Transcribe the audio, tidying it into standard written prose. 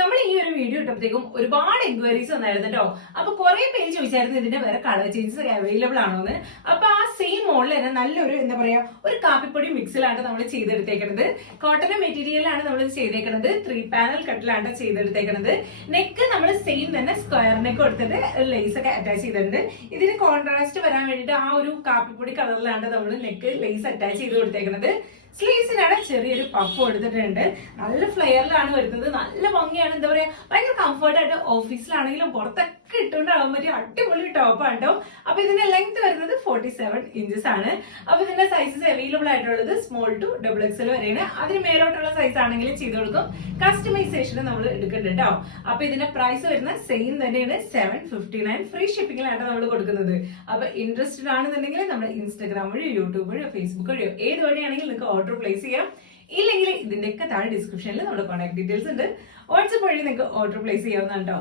നമ്മൾ ഈ ഒരു വീഡിയോ ഇട്ടപ്പോഴത്തേക്കും ഒരുപാട് എൻക്വയറീസ് വന്നായിരുന്നു കേട്ടോ. അപ്പൊ കുറെ പേര് ചോദിച്ചായിരുന്നു ഇതിന്റെ വേറെ കളർ ചേഞ്ചസ് അവൈലബിൾ ആണോന്ന്. അപ്പൊ ആ സെയിം മോഡൽ തന്നെ നല്ലൊരു എന്താ പറയാ ഒരു കാപ്പിപ്പൊടി മിക്സിലാണ് നമ്മൾ ചെയ്തെടുത്തേക്കുന്നത്. കോട്ടൺ മെറ്റീരിയലാണ് നമ്മൾ ചെയ്തേക്കുന്നത്. 3 പാനൽ കട്ടിലാണ് ചെയ്തെടുത്തേക്കുന്നത്. നെക്ക് നമ്മൾ സെയിം തന്നെ സ്ക്വയർ നെക്ക് കൊടുത്തിട്ട് ലേസ് ഒക്കെ അറ്റാച്ച് ചെയ്തിട്ടുണ്ട്. ഇതിന് കോൺട്രാസ്റ്റ് വരാൻ വേണ്ടിയിട്ട് ആ ഒരു കാപ്പിപ്പൊടി കളറിലാണ് നമ്മൾ നെക്ക് ലേസ് അറ്റാച്ച് ചെയ്ത് കൊടുത്തേക്കുന്നത്. സ്ലീവ്സിനാണ് ചെറിയൊരു പഫ് കൊടുത്തിട്ടുണ്ട്. നല്ല ഫ്ലെയറിലാണ് വരുന്നത്. നല്ല ഭംഗിയാണ്. എന്താ പറയാ ഭയങ്കര കംഫർട്ട് ആയിട്ട് ഓഫീസിലാണെങ്കിലും പുറത്തൊക്കെ ഇട്ടുകൊണ്ടാവാൻ പറ്റിയ അടിപൊളി ടോപ്പാണ് കേട്ടോ. അപ്പൊ ഇതിന്റെ ലെങ്ത് വരുന്നത് 47 ഇഞ്ചസ് ആണ്. അപ്പൊ ഇതിന്റെ സൈസസ് അവൈലബിൾ ആയിട്ടുള്ളത് സ്മോൾ ടു XXL വരെയാണ്. അതിന് മേലോട്ടുള്ള സൈസ് ആണെങ്കിലും ചെയ്ത് കൊടുക്കും. കസ്റ്റമൈസേഷൻ നമ്മൾ എടുക്കുന്നുണ്ട് കേട്ടോ. അപ്പൊ ഇതിന്റെ പ്രൈസ് വരുന്ന സെയിം തന്നെയാണ് 759. ഫ്രീ ഷിപ്പിംഗിലാണ് നമ്മൾ കൊടുക്കുന്നത്. അപ്പൊ ഇൻട്രസ്റ്റഡ് ആണെന്നുണ്ടെങ്കിൽ നമ്മുടെ ഇൻസ്റ്റാഗ്രാം വഴിയോ യൂട്യൂബ് വഴിയോ ഫേസ്ബുക്ക് വഴിയോ ഏത് വഴിയാണെങ്കിലും നിങ്ങൾക്ക് ഓർഡർ പ്ലേസ് ചെയ്യാം. ഇല്ലെങ്കിൽ ഇതിന്റെയൊക്കെ താഴെ ഡിസ്ക്രിപ്ഷനിൽ നമ്മുടെ കോൺടാക്ട് ഡീറ്റെയിൽസ് ഉണ്ട്. വാട്സ്ആപ്പ് വഴി നിങ്ങൾക്ക് ഓർഡർ പ്ലേസ് ചെയ്യാവുന്നതാണ് കേട്ടോ.